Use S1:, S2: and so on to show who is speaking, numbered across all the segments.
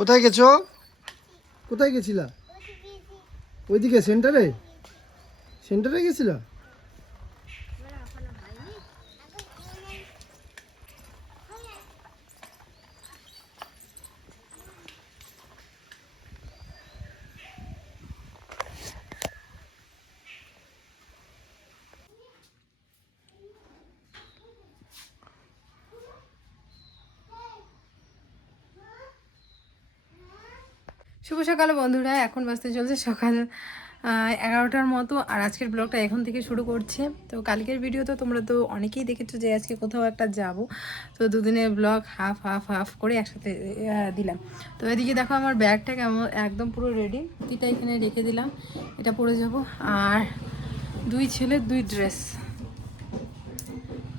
S1: কোথায় গেছো? কোথায় গেছিলা? ওইদিকে সেন্টারে? সেন্টারে গেছিলা?
S2: শুভ সকাল বন্ধুরা, এখন বাজতে চলছে সকাল এগারোটার মতো। আর আজকের ব্লগটা এখন থেকে শুরু করছে। তো কালকের ভিডিও তো তোমরা তো অনেকেই দেখেছ যে আজকে কোথাও একটা যাব। তো দুদিনের ব্লগ হাফ হাফ হাফ করে একসাথে দিলাম। তো এদিকে দেখো আমার ব্যাগটা কেমন, একদম পুরো রেডি এটা এখানে রেখে দিলাম, এটা পরে যাব। আর দুই ছেলে দুই ড্রেস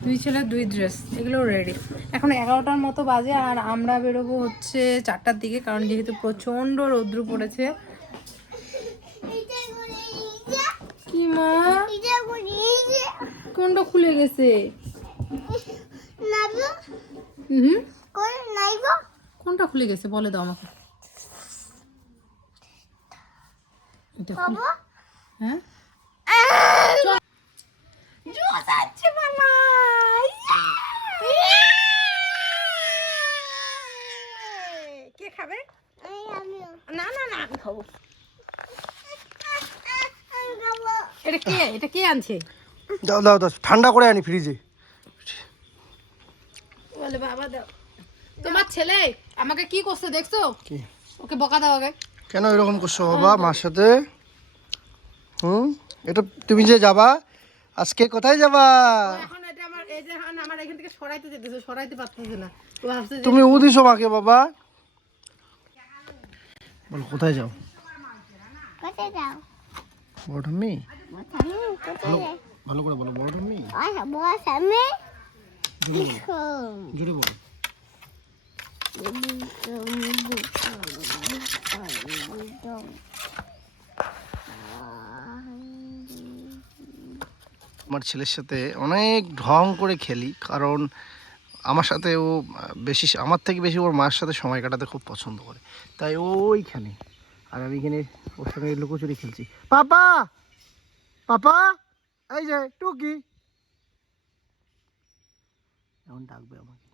S2: দুই ছেলের দুই ড্রেস এগুলো রেডি এখন এগারোটার মতো বাজে আর আমরা বেরোবো হচ্ছে চারটার দিকে কারণ যেহেতু প্রচণ্ড রৌদ্র পড়েছে। কি মা? কোনটা খুলে গেছে? হুম কোনটা খুলে গেছে? বলে দাও আমাকে। কে খাবে? না না না আমি খাব। এটা কে? এটা কে আনছে?
S1: দাও দাও দাও ঠান্ডা করে আনি ফ্রিজে।
S2: বলে বাবা দাও। তোমার ছেলে আমাকে কি করছে দেখছ? ওকে বকা দাও আগে।
S1: কেন এরকম করছ বাবা মার সাথে? হুম? এটা তুমি যে যাবা আজকে কোথায় যাবা? তুমি উদিছো মাকে বাবা। বলো কোথায় যাও? বড় ঠাম্মি ভালো ভালো করে বলো বড় ঠাম্মি জুড়ে বলো। আমার ছেলের সাথে অনেক ঢং করে খেলি, কারণ আমার সাথে ও বেশি, আমার থেকে বেশি ওর মার সাথে সময় কাটাতে খুব পছন্দ করে। তাই ওইখানে, আর আমি এখানে ওর সঙ্গে লুকোচুরি খেলছি। পাপা! পাপা! এই যে, টুকি! এখন ডাকবে আমাকে।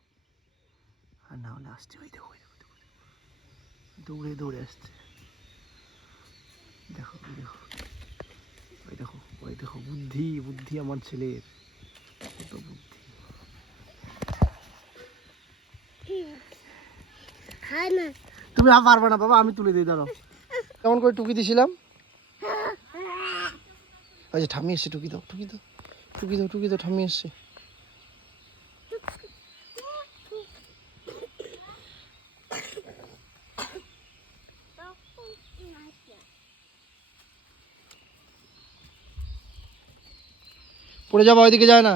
S1: আর না হলে আসছে, ওই দেখো। দৌড়ে দৌড়ে আসছে। দেখো দেখো। ওই দেখো ওই দেখো বুদ্ধি বুদ্ধি আমার ছেলের। কত বুদ্ধি। তুমি আর পারবে না বাবা আমি তুলে দিই দাঁড়াও। কেমন করে টুকি দিছিলাম? আচ্ছা ঠামি এসছে টুকি দাও টুকি দাও টুকি দাও টুকি দাও ঠামি এসছে। পড়ে যাব ওইদিকে যায় না।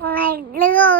S3: Like little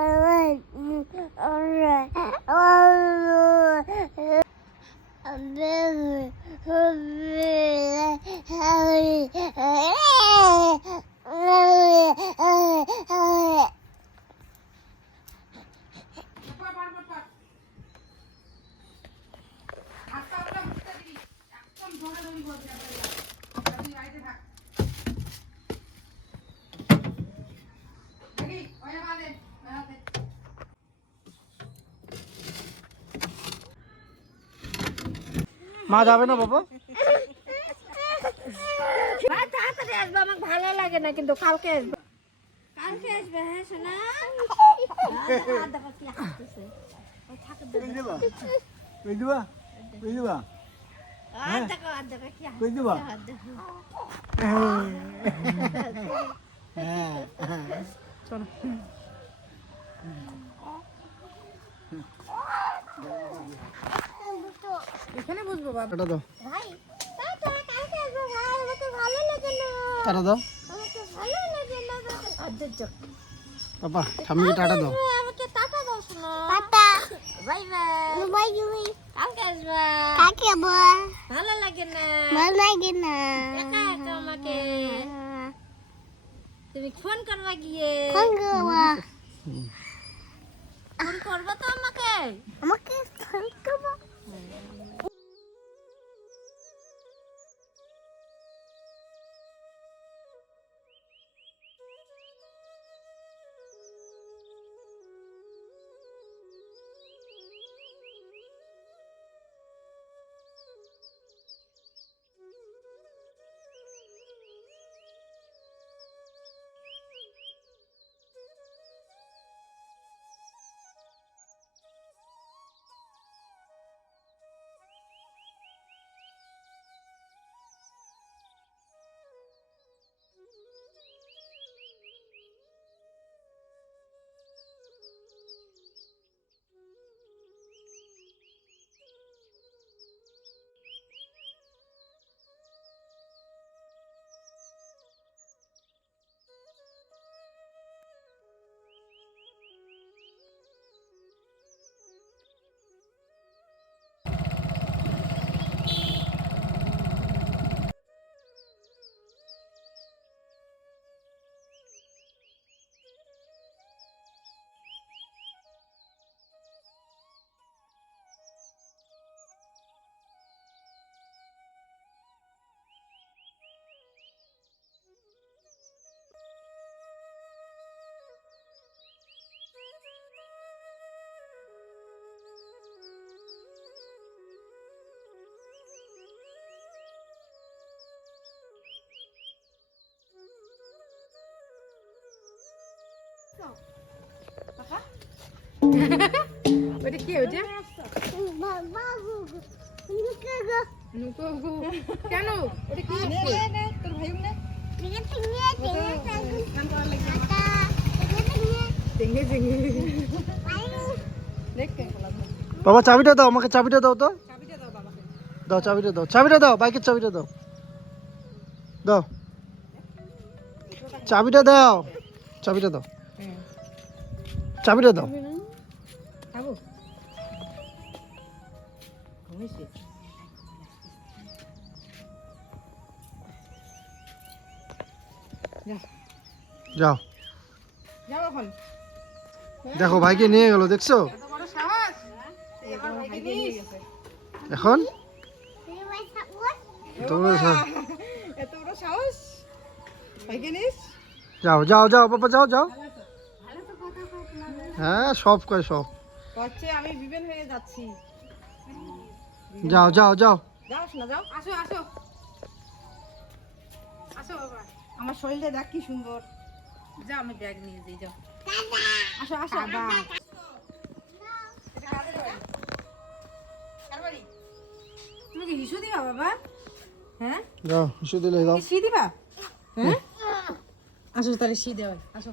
S1: মা যাবে না বাবা?
S4: তাড়াতাড়ি আসবে আমার ভালো লাগে না কিন্তু কালকে আসবে। কালকে আসবে হ্যাঁ শোনা আর
S5: এখানে বসবো বাবা।
S1: টাটা দাও।
S4: ভাই কালকে আসবে ভাই আমাকে ভালো লাগে না।
S1: টাটা দাও।
S4: আমাকে ভালো লাগে না
S1: বাবা। ঠাম্মিকে টাটা দাও।
S4: আমাকে টাটা দাও শোনা। Tata. Bye bye. Bye bye. কালকে আসবে। কালকে আসবে ভালো লাগে না। ভালো লাগে না। একা একা আমাকে। তুমি ফোন করবা গিয়ে। ফোন করবা। ফোন করবা তো আমাকে। আমাকে ফোন করবা।
S5: ওটা কি ওটা। কেন? ওটা কি? টেঙ্গে দেখতে
S1: বাবা চাবিটা দাও আমাকে চাবিটা দাও তো।
S5: চাবিটা দাও
S1: চাবিটা দাও। চাবিটা দাও বাইকের চাবিটা দাও। দাও। চাবিটা দাও চাবিটা দাও। চাবিটা দাও। যাও। দেখো ভাইকে নিয়ে গেল দেখছ? এখন? যাও যাও যাও বাবা যাও যাও। হ্যাঁ সব কয় সব।
S5: হচ্ছে আমি বিবেন হয়ে যাচ্ছি।
S1: যাও যাও যাও।
S5: যাও শোনা যাও। আসো আসো। আসো বাবা। আমার শরীরটা দেখ কি সুন্দর। যাও আমি ব্যাগ নিয়ে যাই যাও। আসো আসো। বাবা তুমি কি হিসু দিবা বাবা? হ্যাঁ?
S1: যাও হিসু দিলে দাও
S5: কি দিবা? হ্যাঁ? আসো তাহলে শি দেওয়া আসো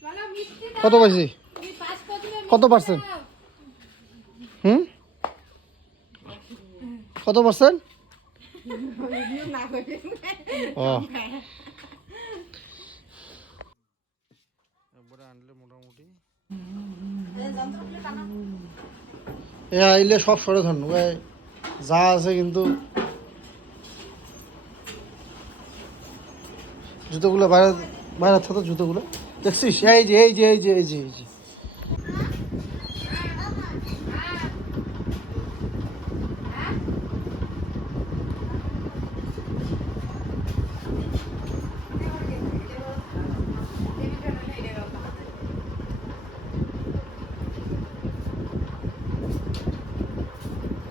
S5: চলো মিষ্টি
S1: কত পাইছি? কত পার্সেন্ট? হুম? কত পার্সেন্ট? ও। আইলে সব সরে ধরন যা আছে কিন্তু। জুতোগুলো বাইরে বাইরে থাকতো জুতোগুলো। দেখছিস? এই যে এই যে এই যে এই যে এই যে।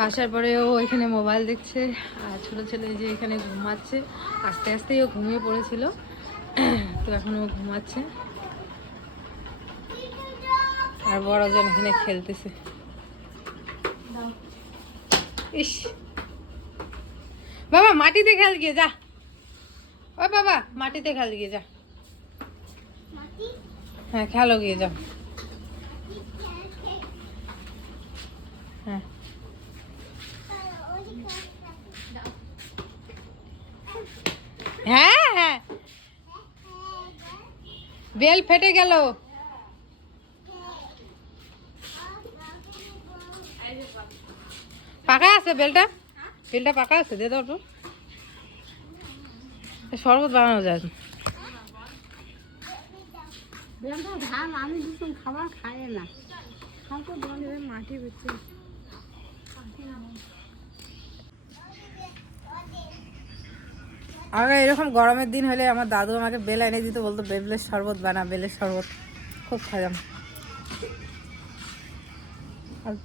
S2: আসার পরে ও এখানে মোবাইল দেখছে, আর ছোটো ছেলে যে এখানে ঘুমাচ্ছে, আস্তে আস্তেই ও ঘুমিয়ে পড়েছিল। তো এখন ও ঘুমাচ্ছে। আর বড়জন এখানে খেলতেছে। ইস। বাবা মাটিতে খেল গিয়ে যা। ও বাবা মাটিতে খেল গিয়ে যা। হ্যাঁ খেলো গিয়ে যাও হ্যাঁ হ্যাঁ হ্যাঁ। বেল ফেটে গেল। পাকা আছে বেলটা? বেলটা পাকা আছে দে দাও তো এ শরবত বানানো যায়।
S3: ধান আমি খাবার না। মাটি
S2: আগে এরকম গরমের দিন হলে আমার দাদু আমাকে বেল এনে দিত বলতো বেলের শরবত বানা বেলের শরবত। খুব খাইলাম অল্প।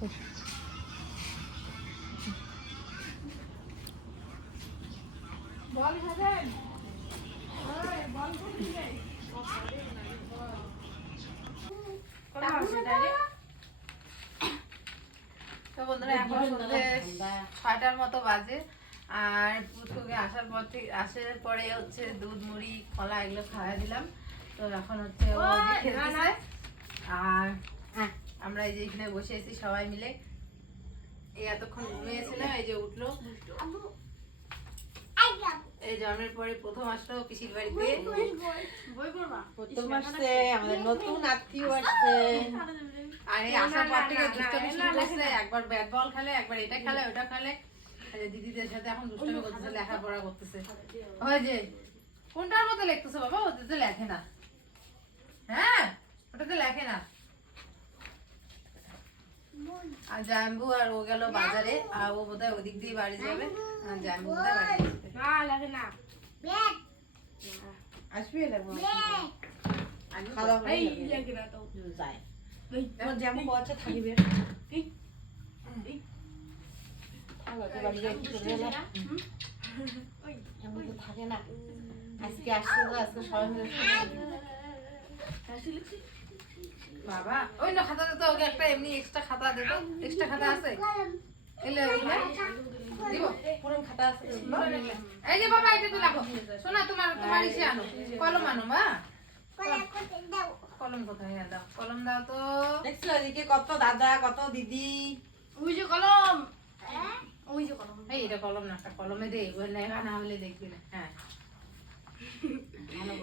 S2: তো বন্ধুরা এখন সন্ধ্যে ছয়টার মতো বাজে। আর পুচকুকে আসার পর থেকে আসার পরে হচ্ছে দুধ মুড়ি কলা এগুলো খাওয়া দিলাম। তো এখন হচ্ছে ও ওই খেলতেছে। আর আমরা এই যে এখানে বসে আছি সবাই মিলে। এই এতক্ষণ ঘুমিয়েছিলাম এই যে উঠল। এই জন্মের পরে প্রথম আসলো পিসির বাড়িতে।
S5: প্রথম আসছে আমাদের নতুন আত্মীয় আসছে।
S2: আর এই আসার পর থেকে দুষ্টামি শুরু করছে। একবার ব্যাট বল খেলে একবার এটা খেলে ওটা খেলে। দিদিদের সাথে এখন দুষ্টামি করতেছে লেখাপড়া করতেছে। ওই যে কোনটার মতো লিখতেছে বাবা? ওতে তো লেখে না। হ্যাঁ ওটাতে লেখে না। আর জাম্বু আর ও গেল বাজারে আর ও বোধহয় ওদিক দিয়ে বাড়ি যাবে। আর জাম্বু বোধহয় বাড়ি আসবে
S5: আসবি লাগবো খাওয়া দাওয়া যায়। তোমার যেমন আছে থাকিবে থাকো, তো তো না। আজকে আসছে তো আজকে সবাই মিলে
S2: বাবা ওই না খাতা দিতে ওকে একটা এমনি এক্সট্রা খাতা দিত এক্সট্রা খাতা আছে? এলে দিব?
S5: পুরন খাতা আছে
S2: এই যে বাবা এটা তো রাখো। শোনা তোমার তোমার ইসে আনো। কলম আনো মা। কলম কোথায় হ্যাঁ দাও? কলম দাও তো।
S5: দেখছ এদিকে কত দাদা কত দিদি?
S2: ওই যে কলম। ওই যে কলম। এই এটা কলম না একটা কলমে দে লেখা না হলে দেখবি না। হ্যাঁ।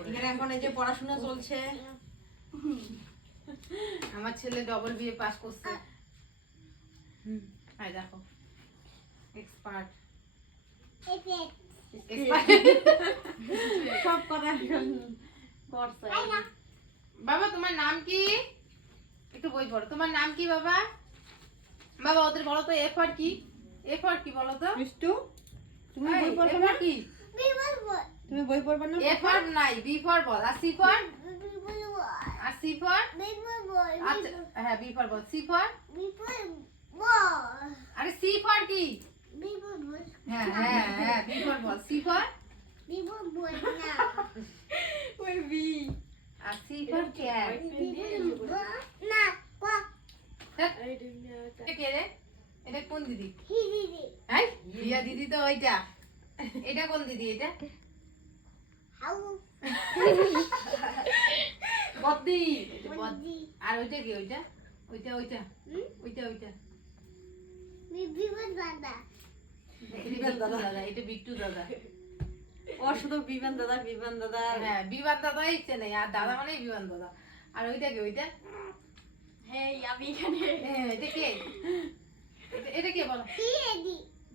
S5: এখানে এখন এই যে পড়াশোনা চলছে।
S2: আমার ছেলে ডবল বিএ পাস করছে। হুম আই দেখো। এক্সপার্ট
S5: সব কথা করছে
S2: বাবা তোমার নাম কি? একটু বই পড়ো। তোমার নাম কি বাবা? বাবা ওদের বলো তো এফ আর কি? এফ আর কি বলো তো?
S5: মিষ্টু তুমি বই পড়বে না?
S2: কি?
S5: তুমি বই পড়বে না?
S2: এফ আর নাই বি ফর বল। আর সি ফর? আর সি ফর? আচ্ছা হ্যাঁ B for ball. C for? আরে সি ফর কি? হ্যাঁ হ্যাঁ হ্যাঁ B for ball. C for?
S5: ওই বি
S2: আর সি ফর ক্যাট কে রে এটা কোন দিদি হ্যাঁ রিয়া দিদি তো ওইটা এটা কোন দিদি এটা বদ্দি। আর ওইটা কি ওইটা ওইটা ওইটা ওইটা ওইটা বিমান দাদা এটা বিট্টু দাদা
S5: ওর শুধু বিমান দাদা বিমান দাদা।
S2: হ্যাঁ বিমান দাদাই চেনে আর দাদা মানেই বিমান দাদা। আর ওইটা কি ওইটা? হ্যাঁ, এটা কে? এটা- এটা কে বলো?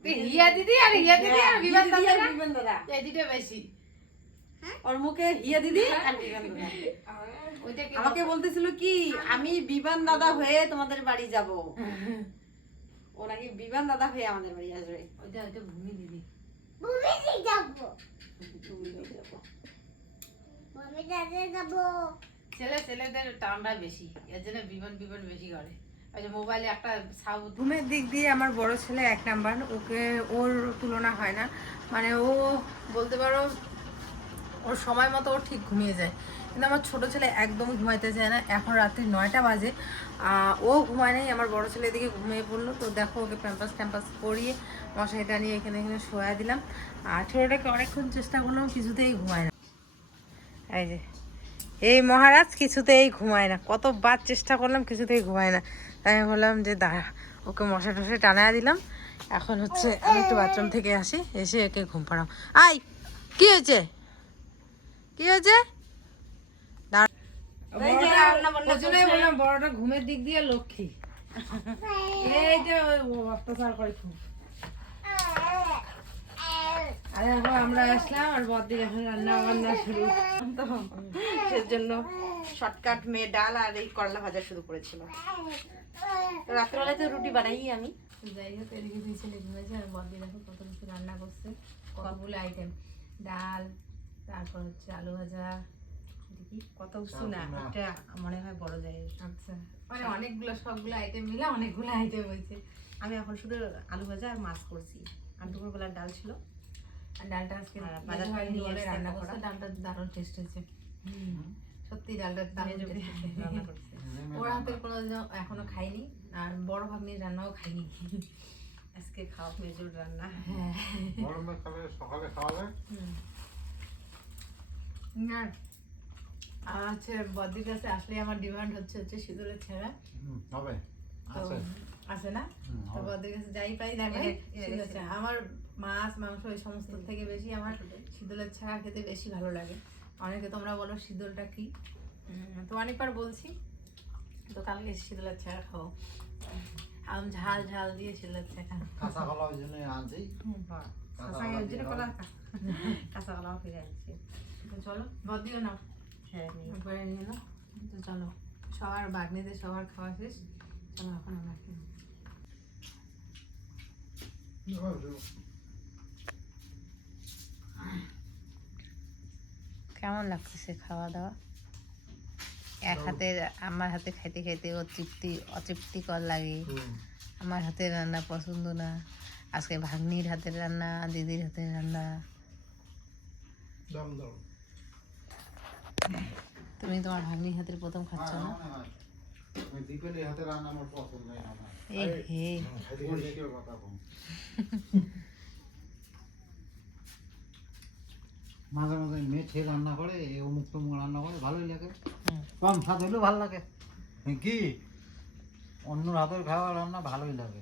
S3: কি
S2: হিয়া দিদি আর হিয়া দিদি আর বিমান
S5: দাদা বিমান দাদা।
S2: এই দুটো বেশি।
S5: ওর মুখে হিয়া দিদি আর বিমান দাদা।
S2: ওইটা
S5: আমাকে বলতেছিল কি আমি বিমান দাদা হয়ে তোমাদের বাড়ি যাব। ও নাকি বিমান দাদা হয়ে আমাদের বাড়ি আসবে।
S2: ওইটা ওইটা ভূমি দিদি।
S3: ভূমি দাদা যাব।
S2: ছেলে, ছেলেদের টানটা বেশি। এর জন্য বিমান বিমান বেশি করে। ওই মোবাইলে একটা সাউথ ঘুমের দিক দিয়ে আমার বড় ছেলে এক নাম্বার। ওকে ওর তুলনা হয় না। মানে ও বলতে পারো, ওর সময় মতো ও ঠিক ঘুমিয়ে যায়। কিন্তু আমার ছোটো ছেলে একদম ঘুমাইতে চায় না। এখন রাত্রি নয়টা বাজে। ও ঘুমায় নাই আমার বড় ছেলে এদিকে ঘুমিয়ে পড়ল। তো দেখো ওকে প্যাম্পাস ট্যাম্পাস পরিয়ে মশারিটা নিয়ে এখানে এখানে শোয়া দিলাম। আর ছোটোটাকে অনেকক্ষণ চেষ্টা করলাম, কিছুতেই ঘুমায় না। এই যে, এই মহারাজ কিছুতেই ঘুমায় না। কতবার চেষ্টা করলাম, কিছুতেই ঘুমায় না। তাই আমি বললাম যে, দাঁড়া, ওকে মশা টশে টানা দিলাম। এখন হচ্ছে আমি একটু বাথরুম থেকে আসি, এসে একে ঘুম পাড়াম আই কি হয়েছে? কি হয়েছে?
S5: যে রান্না বান্না
S2: ওই জন্যই বললাম বড়টা ঘুমের দিক দিয়ে লক্ষ্মী। এই যে অত্যাচার করে খুব। আরে এখন আমরা আসলাম আর বদির এখন রান্না বান্না শুরু।
S5: তো সেজন্য শর্টকাট মেয়ে ডাল আর এই করলা ভাজা শুরু করেছিল। রাত্রেবেলায় তো রুটি বানাই আমি।
S2: যাই হোক এদিকে দুই ছেলে ঘুমেছে আর বদি দেখো কত কিছু রান্না করছে কতগুলো আইটেম ডাল তারপর হচ্ছে আলু ভাজা
S5: কত উঁচু না এটা মনে হয় বড় যায়
S2: আচ্ছা। মানে অনেকগুলো সবগুলো আইটেম মিলে অনেকগুলো আইটেম হয়েছে।
S5: আমি এখন শুধু আলু ভাজা আর মাছ করছি। আর দুপুরবেলার ডাল ছিল।
S2: আর ডালটা আজকে
S5: বাজার থেকে নিয়ে এসছে
S2: রান্না। করছে ডালটা দারুণ টেস্ট হয়েছে। সত্যি ডালটা দারুণ taste হয়েছে। ওর হাতের কোনো এখনও খাইনি আর বড় ভাগ্নির রান্নাও খাইনি।
S5: আজকে খাওয়া মেজুর রান্না।
S2: হ্যাঁ।
S6: গরমে খাবে সকালে খাওয়াবে
S2: না আর হচ্ছে বদির কাছে আসলে আমার ডিমান্ড হচ্ছে হচ্ছে শীতলের ছেঁড়া।
S6: হবে। আছে।
S2: আছে না? তো। বদির কাছে যাই পাই না শীতলের ছাড়া। আমার মাছ মাংস এই সমস্ত থেকে বেশি আমার শীতলের ছাড়া খেতে বেশি ভালো লাগে। অনেকে তোমরা বলো শীতলটা কি? তো অনেকবার বলছি তো কালকে শীতলের ছাড়া খাব। আম ঝাল ঝাল দিয়ে শীতলের ছাড়া।
S6: কাঁচা কলা ওই জন্য আনছি
S5: হ্যাঁ
S6: কাঁচা কলা
S5: ওই জন্য কলা কাঁচা কলাও ফিরে আনছি।
S2: চলো বদিও নাও।
S5: হ্যাঁ
S2: একবারে নিয়ে তো চলো সবার সবার খাওয়া শেষ। চলো এখন আমরা খেয়ে কেমন লাগতেছে খাওয়া দাওয়া? এক হাতে আমার হাতে খাইতে খাইতে ও তৃপ্তি অতৃপ্তিকর লাগে। আমার হাতের রান্না পছন্দ না। আজকে ভাগ্নির হাতের রান্না দিদির হাতের রান্না। তুমি তোমার ভাগ্নির হাতের প্রথম খাচ্ছ না।
S6: মাঝে মাঝে মেঠে রান্না করে অমুক তমুক রান্না করে ভালোই লাগে। কম স্বাদ হলেও ভালো লাগে। কি অন্য হাতের খাওয়া রান্না ভালোই লাগে।